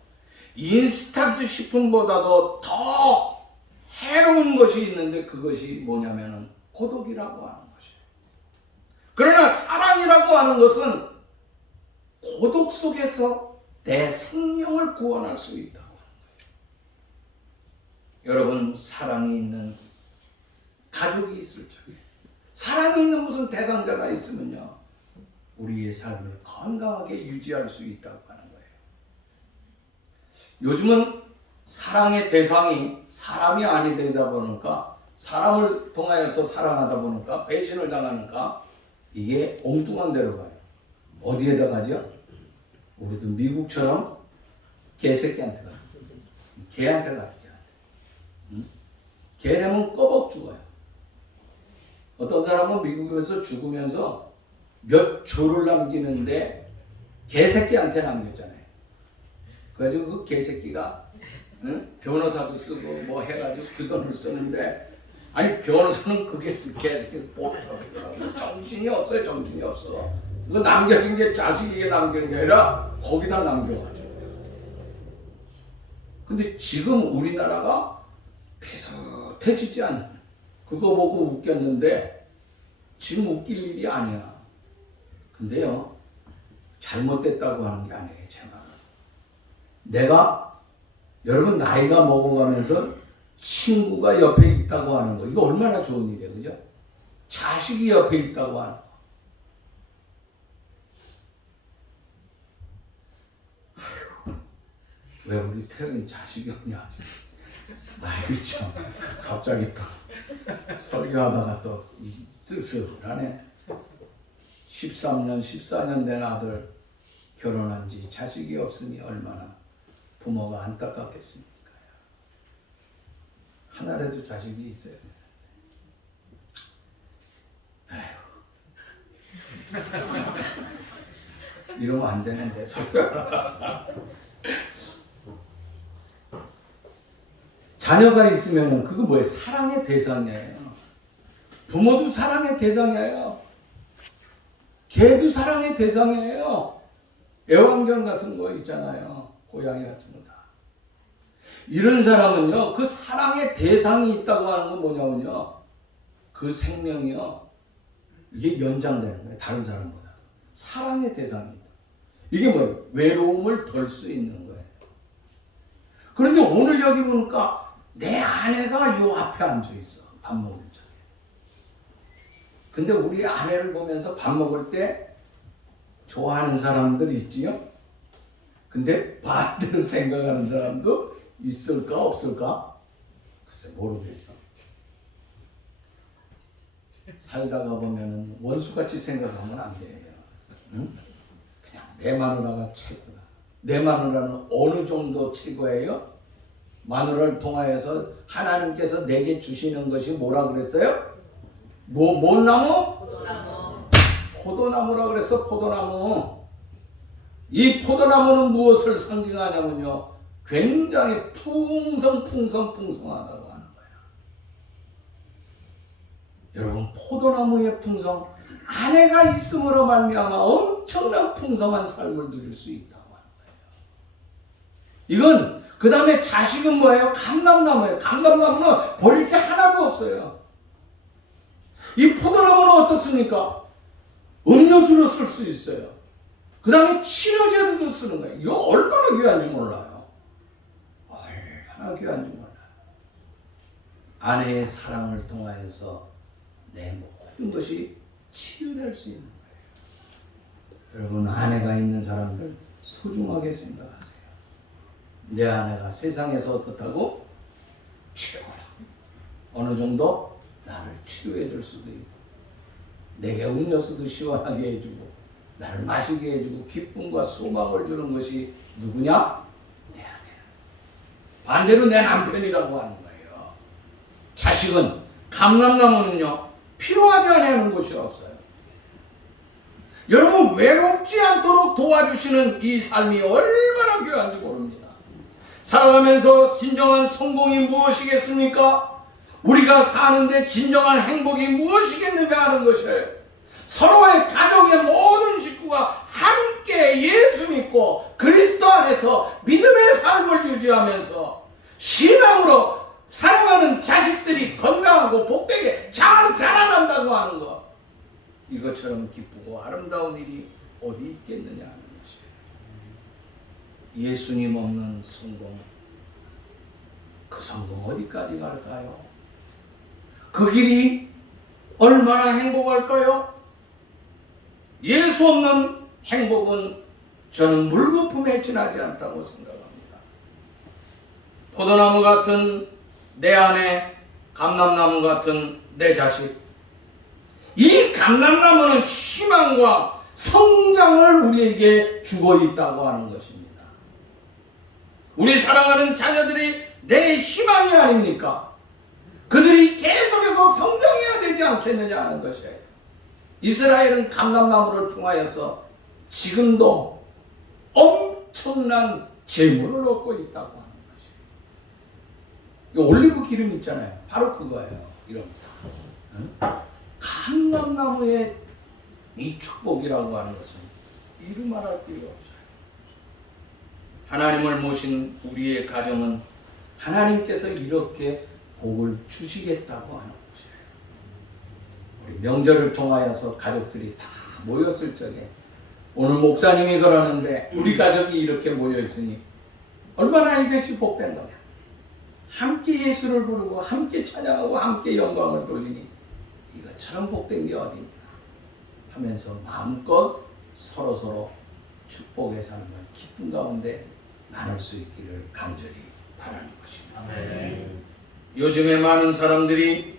인스턴트 식품보다도 더 해로운 것이 있는데 그것이 뭐냐면은 고독이라고 하는 것이에요. 그러나 사랑이라고 하는 것은 고독 속에서 내 생명을 구원할 수 있다고 하는 거예요. 여러분 사랑이 있는 가족이 있을 적에, 사랑이 있는 무슨 대상자가 있으면요, 우리의 삶을 건강하게 유지할 수 있다고 하는 거예요. 요즘은 사랑의 대상이 사람이 아니 되다 보니까, 사람을 통하여서 사랑하다 보니까 배신을 당하니까 이게 엉뚱한 데로 가요. 어디에다 가죠? 우리도 미국처럼 개새끼한테 가요. 개한테 가요. 응? 개라면 꺼벅 죽어요. 어떤 사람은 미국에서 죽으면서 몇 조를 남기는데 개새끼한테 남겼잖아요. 그래가지고 그 개새끼가, 응? 변호사도 쓰고 뭐 해가지고 그 돈을 쓰는데, 아니 변호사는 그게 개새끼를 뽑더라고요. 정신이 없어요. 정신이 없어. 그거 남겨진 게 자식에게 남기는 게 아니라 거기다 남겨가지고. 근데 지금 우리나라가 비슷해지지 않는, 그거 보고 웃겼는데 지금 웃길 일이 아니야. 근데요, 잘못됐다고 하는 게 아니에요. 제가, 내가, 여러분 나이가 먹어가면서 친구가 옆에 있다고 하는 거, 이거 얼마나 좋은 일이에요. 그죠? 자식이 옆에 있다고 하는 거. 아휴, 왜 우리 태연이 자식이 없냐. 아이고 참, 갑자기 또 설교하다가 또 쓸쓸하네. 13년, 14년 된 아들 결혼한 지 자식이 없으니 얼마나 부모가 안타깝겠습니까? 하나라도 자식이 있어야 돼. 아휴. 이러면 안 되는데, 설교하다가. 자녀가 있으면 그거 뭐예요? 사랑의 대상이에요. 부모도 사랑의 대상이에요. 개도 사랑의 대상이에요. 애완견 같은 거 있잖아요. 고양이 같은 거 다. 이런 사람은요, 그 사랑의 대상이 있다고 하는 건 뭐냐면요, 그 생명이요, 이게 연장되는 거예요. 다른 사람보다. 사랑의 대상입니다. 이게 뭐예요? 외로움을 덜 수 있는 거예요. 그런데 오늘 여기 보니까 내 아내가 요 앞에 앉아 있어. 밥 먹을 적에. 근데 우리 아내를 보면서 밥 먹을 때 좋아하는 사람들 있지요? 근데 반대로 생각하는 사람도 있을까 없을까? 글쎄 모르겠어. 살다가 보면은 원수같이 생각하면 안 돼요. 응? 그냥 내 마누라가 최고다. 내 마누라는 어느 정도 최고예요? 마누라를 통하여서 하나님께서 내게 주시는 것이 뭐라 그랬어요? 뭔 나무? 포도나무. 포도나무라 그랬어. 포도나무. 이 포도나무는 무엇을 상징하냐면요, 굉장히 풍성하다고 하는 거예요. 여러분, 포도나무의 풍성, 아내가 있음으로 말미암아 엄청난 풍성한 삶을 누릴 수 있다고 하는 거예요. 이건 그 다음에 자식은 뭐예요? 감람나무예요. 감람나무는 버릴 게 하나도 없어요. 이 포도나무는 어떻습니까? 음료수로 쓸 수 있어요. 그 다음에 치료제로도 쓰는 거예요. 이거 얼마나 귀한지 몰라요. 얼마나 귀한지 몰라요. 아내의 사랑을 통하여서 내 모든 것이 치유될 수 있는 거예요. 여러분, 아내가 있는 사람들 소중하게 생각하세요. 내 아내가 세상에서 어떻다고? 최고라. 어느 정도 나를 치료해 줄 수도 있고, 내게 음료수도 시원하게 해주고, 나를 마시게 해주고, 기쁨과 소망을 주는 것이 누구냐? 내 아내야. 반대로 내 남편이라고 하는 거예요. 자식은, 감람나무는요, 필요하지 않은 것이 없어요. 여러분, 외롭지 않도록 도와주시는 이 삶이 얼마나 귀한지 모릅니다. 살아가면서 진정한 성공이 무엇이겠습니까? 우리가 사는데 진정한 행복이 무엇이겠느냐 하는 것이에요. 서로의 가족의 모든 식구가 함께 예수 믿고 그리스도 안에서 믿음의 삶을 유지하면서 신앙으로 사랑하는 자식들이 건강하고 복되게 잘 자라난다고 하는 것, 이것처럼 기쁘고 아름다운 일이 어디 있겠느냐 하는 것이에요. 예수님 없는 성공, 그 성공 어디까지 갈까요? 그 길이 얼마나 행복할까요? 예수 없는 행복은 저는 물거품에 지나지 않다고 생각합니다. 포도나무 같은 내 아내, 감람나무 같은 내 자식, 이 감람나무는 희망과 성장을 우리에게 주고 있다고 하는 것입니다. 우리 사랑하는 자녀들이 내 희망이 아닙니까? 그들이 계속해서 성장해야 되지 않겠느냐 하는 것이에요. 이스라엘은 감람나무를 통하여서 지금도 엄청난 재물을 얻고 있다고 하는 것이에요. 이 올리브 기름 있잖아요. 바로 그거예요. 이럽니다. 감람나무의 이 축복이라고 하는 것은 이루말할 필요 없어요. 하나님을 모신 우리의 가정은 하나님께서 이렇게 복을 주시겠다고 하는 것이에요. 우리 명절을 통하여서 가족들이 다 모였을 적에 오늘 목사님이 그러는데 우리 가족이 이렇게 모여 있으니 얼마나 이것이 복된 거냐. 함께 예수를 부르고 함께 찬양하고 함께 영광을 돌리니 이것처럼 복된 게 어디냐 하면서 마음껏 서로서로 축복의 삶을 기쁨 가운데 나눌 수 있기를 간절히 바라는 것입니다. 요즘에 많은 사람들이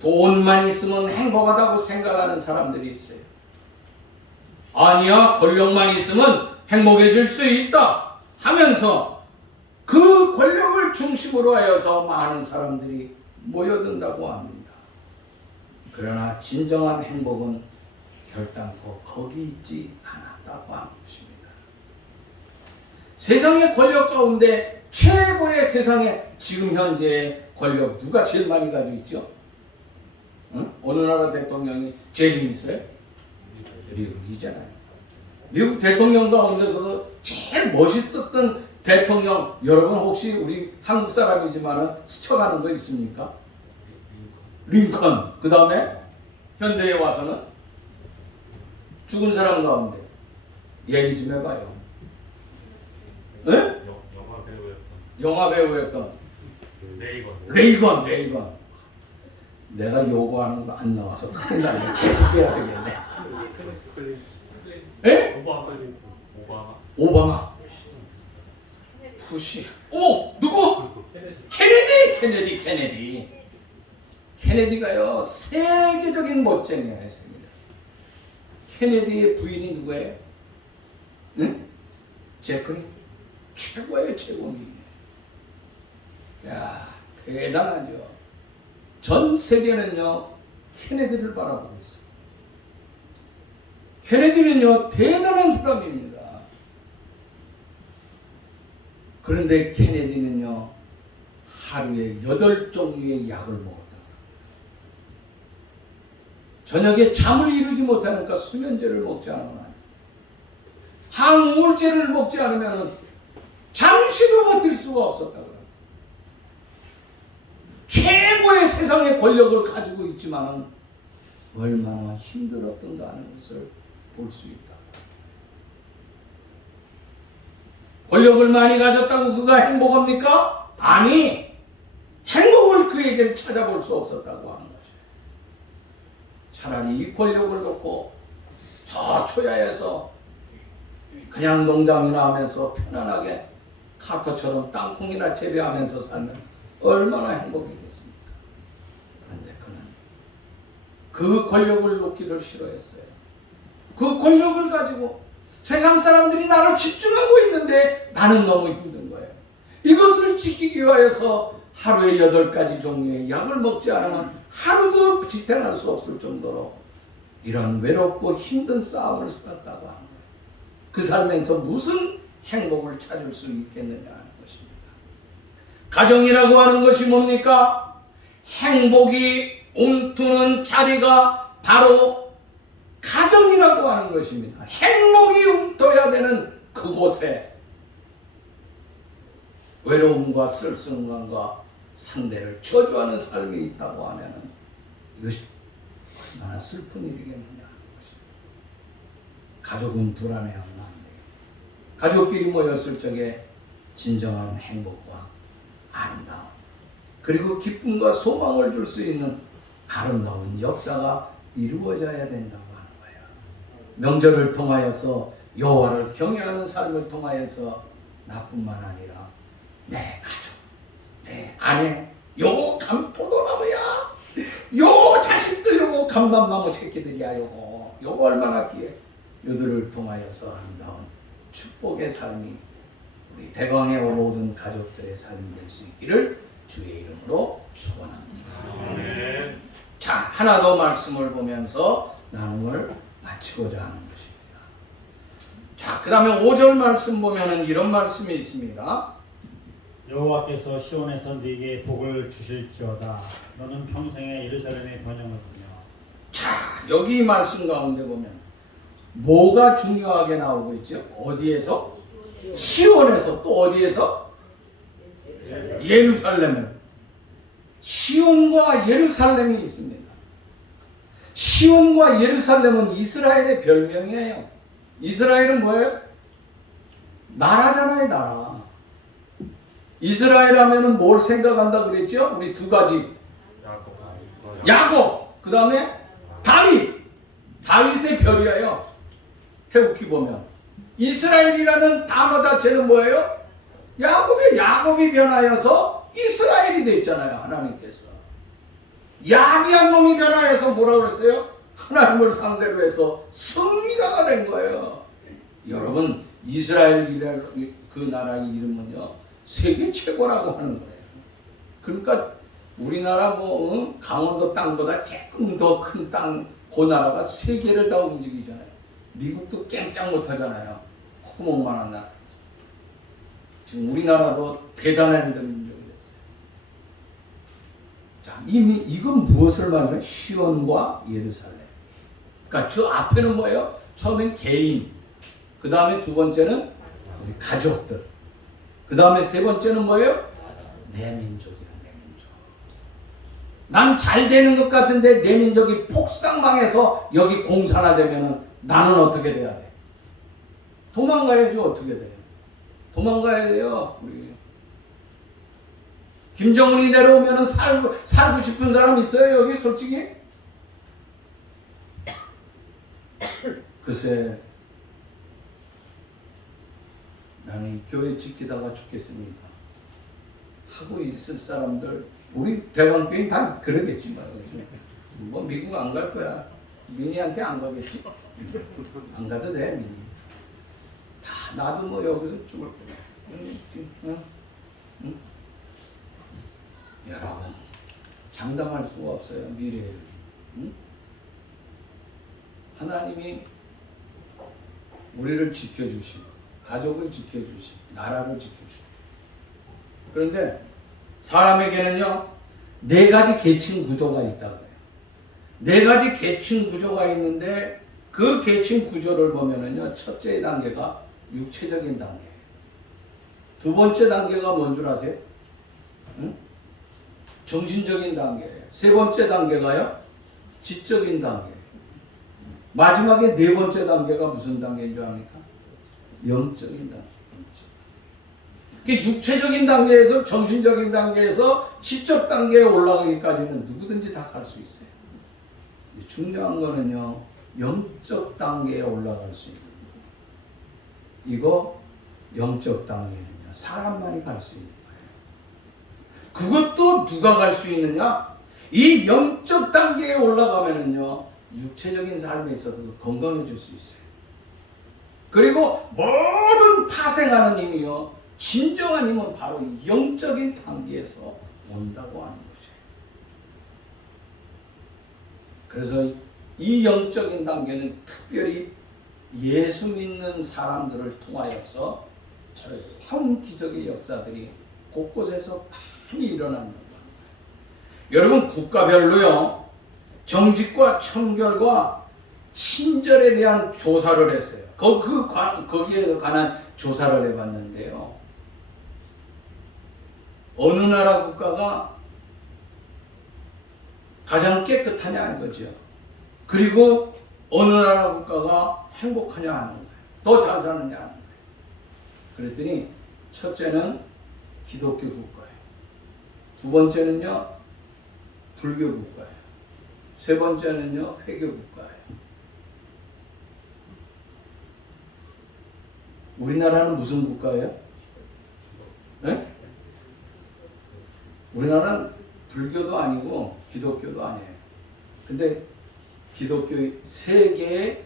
돈만 있으면 행복하다고 생각하는 사람들이 있어요. 아니야, 권력만 있으면 행복해질 수 있다 하면서 그 권력을 중심으로 하여서 많은 사람들이 모여든다고 합니다. 그러나 진정한 행복은 결단코 거기 있지 않았다고 하는 것입니다. 세상의 권력 가운데 최고의 세상에 지금 현재 권력 누가 제일 많이 가지고 있죠? 응? 어느 나라 대통령이 제일 힘 있어요? 미국이잖아요. 미국 대통령 가운데서도 제일 멋있었던 대통령, 여러분 혹시 우리 한국 사람이지만 스쳐가는 거 있습니까? 링컨. 그 다음에 현대에 와서는 죽은 사람 가운데 얘기 좀 해봐요. 네? 영화 배우였던 레이건. 내가 요구하는 거 안 나와서 큰일 나네. 계속 해야 되겠네. 예? 오바마. 부시. 오! 누구? 케네디. 케네디가요, 세계적인 멋쟁이였습니다. 케네디의 부인이 누구예요? 응? 제크린? 최고의 최고입니다. 야, 대단하죠. 전 세계는요, 케네디를 바라보고 있어요. 케네디는요, 대단한 사람입니다. 그런데 케네디는요, 하루에 8종류의 약을 먹었다. 저녁에 잠을 이루지 못하니까 수면제를 먹지 않으면 항우울제를 먹지 않으면 잠시도 버틸 수가 없었다고. 최고의 세상의 권력을 가지고 있지만 얼마나 힘들었던가 하는 것을 볼 수 있다. 권력을 많이 가졌다고 그가 행복합니까? 아니, 행복을 그에게는 찾아볼 수 없었다고 하는 거죠. 차라리 이 권력을 놓고 저 초야에서 그냥 농장이나 하면서 편안하게 카터처럼 땅콩이나 재배하면서 살면 얼마나 행복이겠습니까? 그런데 그는 그 권력을 놓기를 싫어했어요. 그 권력을 가지고 세상 사람들이 나를 집중하고 있는데 나는 너무 힘든 거예요. 이것을 지키기 위하여서 하루에 8가지 종류의 약을 먹지 않으면 하루도 지탱할 수 없을 정도로 이런 외롭고 힘든 싸움을 살았다고 합니다. 그 삶에서 무슨 행복을 찾을 수 있겠느냐 하는 것입니다. 가정이라고 하는 것이 뭡니까? 행복이 움트는 자리가 바로 가정이라고 하는 것입니다. 행복이 움터야 되는 그곳에 외로움과 쓸쓸함과 상대를 저주하는 삶이 있다고 하면 이것이 얼마나 슬픈 일이겠느냐 하는 것입니다. 가족은 불안해하면 안 돼요. 가족끼리 모였을 적에 진정한 행복과 아름다움 그리고 기쁨과 소망을 줄 수 있는 아름다운 역사가 이루어져야 된다고 하는 거예요. 명절을 통하여서 여호와를 경외하는 삶을 통하여서 나뿐만 아니라 내 가족, 내 아내, 요 감포도나무야, 요 자식들, 요거 감람나무 새끼들이야, 요거 얼마나 귀해. 요들을 통하여서 아름다운 축복의 삶이 우리 대광의 모든 가족들의 삶이 될 수 있기를 주의 이름으로 축원합니다. 자, 하나 더 말씀을 보면서 나눔을 마치고자 하는 것입니다. 자, 그 다음에 5절 말씀 보면은 이런 말씀이 있습니다. 여호와께서 시온에서 네게 복을 주실지어다. 너는 평생에 예루살렘의 번영하구며. 자, 여기 이 말씀 가운데 보면 뭐가 중요하게 나오고 있죠? 어디에서? 시온에서. 또 어디에서? 예루살렘을. 시온과 예루살렘이 있습니다. 시온과 예루살렘은 이스라엘의 별명이에요. 이스라엘은 뭐예요? 나라잖아요, 나라. 이스라엘 하면은 뭘 생각한다 그랬죠? 우리 두 가지. 야곱. 그 다음에 다윗. 다윗의 별이에요. 태우키 보면. 이스라엘이라는 단어 자체는 뭐예요? 야곱이 변하여서 이스라엘이 됐잖아요, 하나님께서. 야비한 놈이 변하여서 뭐라고 그랬어요? 하나님을 상대로 해서 승리자가 된 거예요. 여러분, 이스라엘이라는 그 나라의 이름은요, 세계 최고라고 하는 거예요. 그러니까 우리나라 강원도 땅보다 조금 더 큰 땅, 그 나라가 세계를 다 움직이잖아요. 미국도 꼼짝 못하잖아요. 호목만한 나라. 지금 우리나라도 대단한 민족이 됐어요. 자, 이건 무엇을 말하면 시온과 예루살렘. 그러니까 저 앞에는 뭐예요? 처음엔 개인, 그 다음에 두 번째는 우리 가족들, 그 다음에 세 번째는 뭐예요? 내 민족이야, 내 민족. 난 잘 되는 것 같은데 내 민족이 폭삭망해서 여기 공산화 되면은 나는 어떻게 돼야 돼? 도망가야죠. 어떻게 돼요? 도망가야 돼요. 우리 김정은이 내려오면은 살고 싶은 사람 있어요? 여기 솔직히? 글쎄, 나는 이 교회 지키다가 죽겠습니다 하고 있을 사람들, 우리 대왕교인 다 그러겠지만, 뭐 미국 안 갈 거야. 민희한테 안 가겠지? 안 가도 돼, 민희. 다 나도 뭐 여기서 죽을 거야. 응? 여러분, 장담할 수가 없어요, 미래를. 응? 하나님이 우리를 지켜주시고, 가족을 지켜주시고, 나라를 지켜주시고. 그런데 사람에게는요, 네 가지 계층 구조가 있다 그래요. 네 가지 계층 구조가 있는데 그 계층 구조를 보면은요, 첫째 단계가 육체적인 단계예요. 두 번째 단계가 뭔 줄 아세요? 응? 정신적인 단계예요. 세 번째 단계가요, 지적인 단계예요. 마지막에 네 번째 단계가 무슨 단계인 줄 압니까? 영적인 단계. 육체적인 단계에서 정신적인 단계에서 지적 단계에 올라가기까지는 누구든지 다 갈 수 있어요. 중요한 거는요, 영적 단계에 올라갈 수 있는 거예요. 이거 영적 단계는요, 사람만이 갈 수 있는 거예요. 그것도 누가 갈 수 있느냐? 이 영적 단계에 올라가면은요, 육체적인 삶에 있어도 건강해질 수 있어요. 그리고 모든 파생하는 힘이요, 진정한 힘은 바로 영적인 단계에서 온다고 하는 것이에요. 그래서 이 영적인 단계는 특별히 예수 믿는 사람들을 통하여서 현 기적의 역사들이 곳곳에서 많이 일어난다고 합니다. 여러분, 국가별로요, 정직과 청결과 친절에 대한 조사를 했어요. 거기에 관한 조사를 해봤는데요, 어느 나라 국가가 가장 깨끗하냐 이거죠. 그리고 어느 나라 국가가 행복하냐 하는 거예요. 더 잘 사느냐 하는 거예요. 그랬더니 첫째는 기독교 국가예요. 두 번째는요, 불교 국가예요. 세 번째는요, 회교국가예요. 우리나라는 무슨 국가예요? 네? 우리나라는 불교도 아니고 기독교도 아니에요. 근데 기독교 세계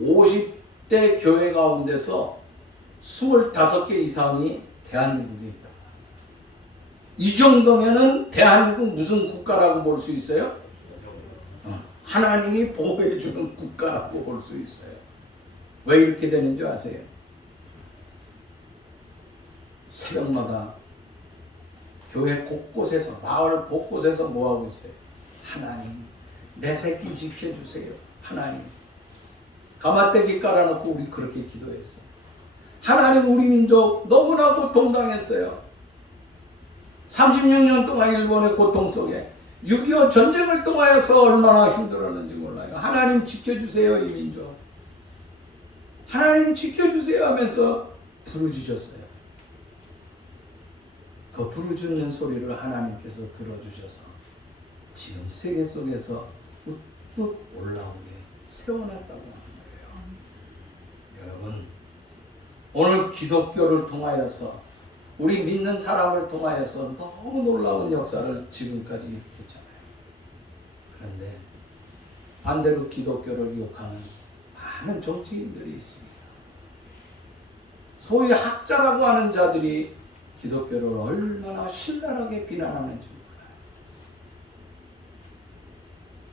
50대 교회 가운데서 25개 이상이 대한민국에 있다. 이 정도면은 대한민국 무슨 국가라고 볼 수 있어요? 하나님이 보호해주는 국가라고 볼 수 있어요. 왜 이렇게 되는 줄 아세요? 새벽마다 교회 곳곳에서, 마을 곳곳에서 뭐하고 있어요? 하나님, 내 새끼 지켜주세요. 하나님. 가마떼기 깔아놓고 우리 그렇게 기도했어요. 하나님, 우리 민족 너무나 고통당했어요. 36년 동안 일본의 고통 속에 6.25 전쟁을 통하여서 얼마나 힘들었는지 몰라요. 하나님 지켜주세요, 이 민족. 하나님 지켜주세요 하면서 부르짖었어요. 그 부르짖는 소리를 하나님께서 들어주셔서 지금 세계 속에서 우뚝 올라오게 세워놨다고 하는 거예요. 여러분, 오늘 기독교를 통하여서, 우리 믿는 사람을 통하여서 너무 놀라운 역사를 지금까지 했잖아요. 그런데 반대로 기독교를 욕하는 많은 정치인들이 있습니다. 소위 학자라고 하는 자들이 기독교를 얼마나 신랄하게 비난하는지 몰라요.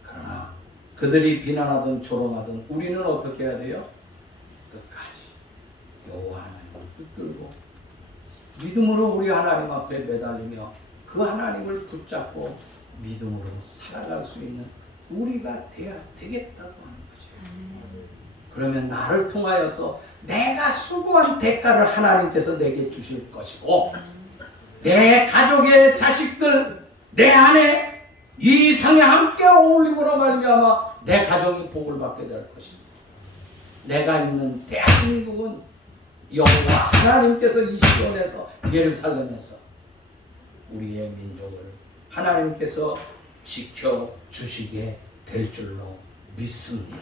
그러나 그들이 비난하든 조롱하든 우리는 어떻게 해야 돼요? 끝까지 여호와 하나님을 붙들고 믿음으로 우리 하나님 앞에 매달리며 그 하나님을 붙잡고 믿음으로 살아갈 수 있는 우리가 돼야 되겠다고 하는 거죠. 그러면 나를 통하여서 내가 수고한 대가를 하나님께서 내게 주실 것이고, 내 가족의 자식들, 내 아내, 이 상에 함께 어울림으로 말미암아 내 가정이 복을 받게 될 것입니다. 내가 있는 대한민국은 여호와 하나님께서 이 시온에서, 예루살렘에서 우리의 민족을 하나님께서 지켜주시게 될 줄로 믿습니다.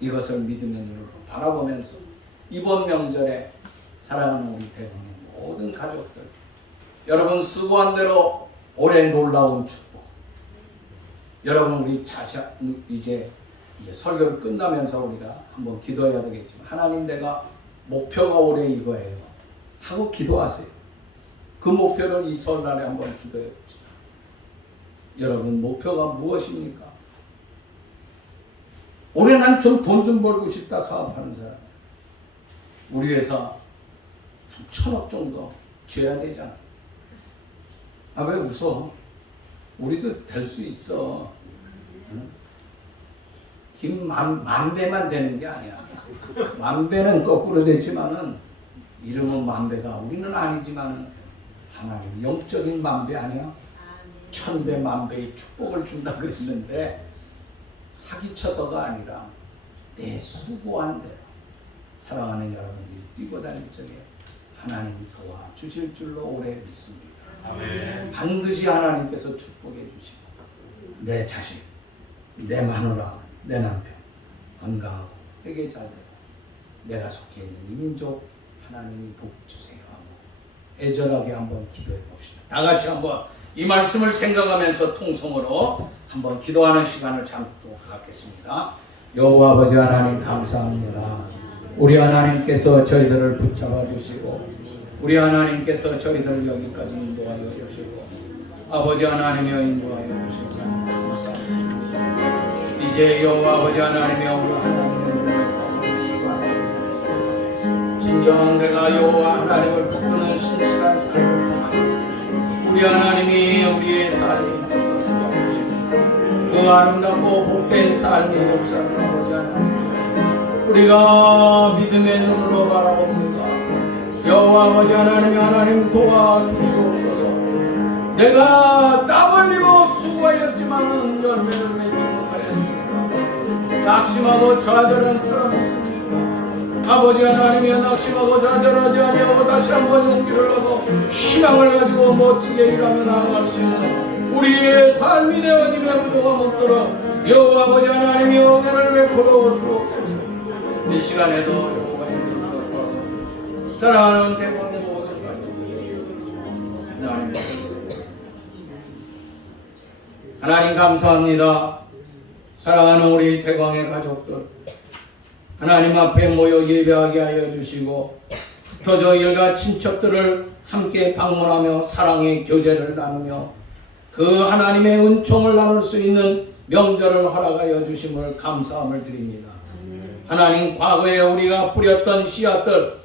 이것을 믿음의 눈으로 바라보면서 이번 명절에 사랑하는 우리 대국의 모든 가족들, 여러분 수고한 대로 올해 놀라운 축복, 여러분 우리 이제 설교를 끝나면서 우리가 한번 기도해야 되겠지만, 하나님, 내가 목표가 올해 이거예요 하고 기도하세요. 그 목표를 이 설날에 한번 기도해 봅시다. 여러분 목표가 무엇입니까? 올해 난 좀 돈 좀 벌고 싶다 사업하는 사람, 우리 회사 한 1,000억 정도 줘야 되잖아. 아, 왜 웃어? 우리도 될 수 있어. 긴 만배만 되는 게 아니야. 만배는 거꾸로 되지만은 이름은 만배가, 우리는 아니지만은 하나님 영적인 만배 아니야? 1000배 만배의 축복을 준다 그랬는데, 사기쳐서가 아니라 내 수고한 대로 사랑하는 여러분들이 뛰고 다닐 적에 하나님이 도와주실 줄로 오래 믿습니다. 아멘. 반드시 하나님께서 축복해 주시고 내 자식, 내 마누라, 내 남편 건강하고 되게 잘 되고 내가 속해 있는 이 민족 하나님이 복 주세요 하고 애절하게 한번 기도해 봅시다. 다 같이 한번 이 말씀을 생각하면서 통성으로 한번 기도하는 시간을 잠깐 갖겠습니다. 여호와 아버지 하나님 감사합니다. 우리 하나님께서 저희들을 붙잡아 주시고 우리 하나님께서 저희들을 여기까지 인도하여 주시고 아버지 하나님여 인도하여 주셔서 감사합니다. 이제 여호와 아버지 하나님여 우리 하나님의 진정 내가 여호와 하나님을 붙드는 신실한 삶을 통하여 우리 하나님이 우리의 삶이 있어서 도와주시고 그 아름답고 복된 삶의 역사를 아버지 하나님 우리가 믿음의 눈으로 바라봅니다. 여호와 아버지 하나님이 하나님 도와주시옵소서. 내가 땀 흘리고 수고하였지만 열매를 맺지 못하였습니다. 낙심하고 좌절한 사람이 있습니다. 아버지 하나님이 낙심하고 좌절하지 아니하고 다시 한번 용기를 얻어 희망을 가지고 멋지게 일하며 나아갈 수 있는 우리의 삶이 되어짐에 부족함 없도록 여호와 아버지 하나님이 은혜를 베풀어 주옵소서. 이 시간에도 여호와의 이름으로 사랑하는 대광의 모든 가족 하나님 감사합니다. 사랑하는 우리 대광의 가족들 하나님 앞에 모여 예배하게 하여 주시고 흩어져 일가 친척들을 함께 방문하며 사랑의 교제를 나누며 그 하나님의 은총을 나눌 수 있는 명절을 허락하여 주심을 감사함을 드립니다. 하나님 과거에 우리가 뿌렸던 씨앗들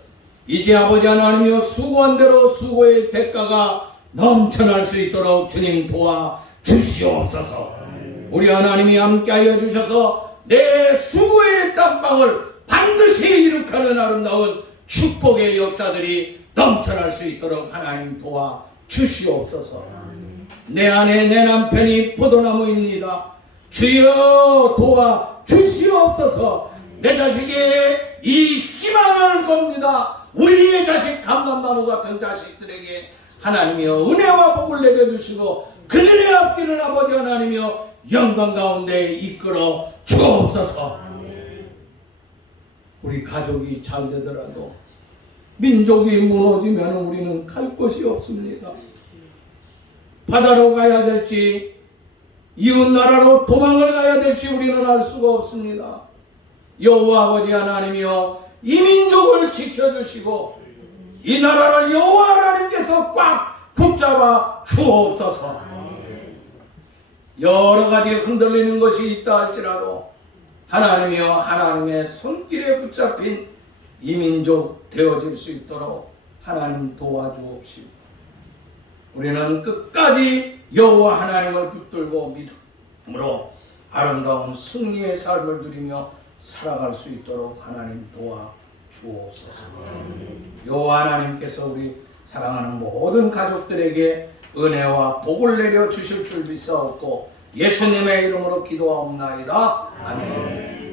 이제 아버지 하나님이여 수고한 대로 수고의 대가가 넘쳐날 수 있도록 주님 도와 주시옵소서. 우리 하나님이 함께하여 주셔서 내 수고의 땀방을 반드시 일으키는 아름다운 축복의 역사들이 넘쳐날 수 있도록 하나님 도와 주시옵소서. 내 아내 내 남편이 포도나무입니다. 주여 도와 주시옵소서. 내 자식의 이 희망을 겁니다. 우리의 자식 감람나무 같은 자식들에게 하나님이여 은혜와 복을 내려주시고 그들의 앞길을 아버지 하나님이여 영광 가운데 이끌어 주옵소서. 우리 가족이 잘 되더라도 민족이 무너지면 우리는 갈 곳이 없습니다. 바다로 가야 될지 이웃 나라로 도망을 가야 될지 우리는 알 수가 없습니다. 여호와 아버지 하나님이여 이 민족을 지켜주시고 이 나라를 여호와 하나님께서 꽉 붙잡아 주옵소서. 여러 가지 흔들리는 것이 있다 할지라도 하나님이여 하나님의 손길에 붙잡힌 이 민족 되어질 수 있도록 하나님 도와주옵시고 우리는 끝까지 여호와 하나님을 붙들고 믿음으로 아름다운 승리의 삶을 누리며 살아갈 수 있도록 하나님 도와주옵소서. 여호와 하나님께서 우리 사랑하는 모든 가족들에게 은혜와 복을 내려 주실 줄 믿사옵고 예수님의 이름으로 기도하옵나이다. 아멘.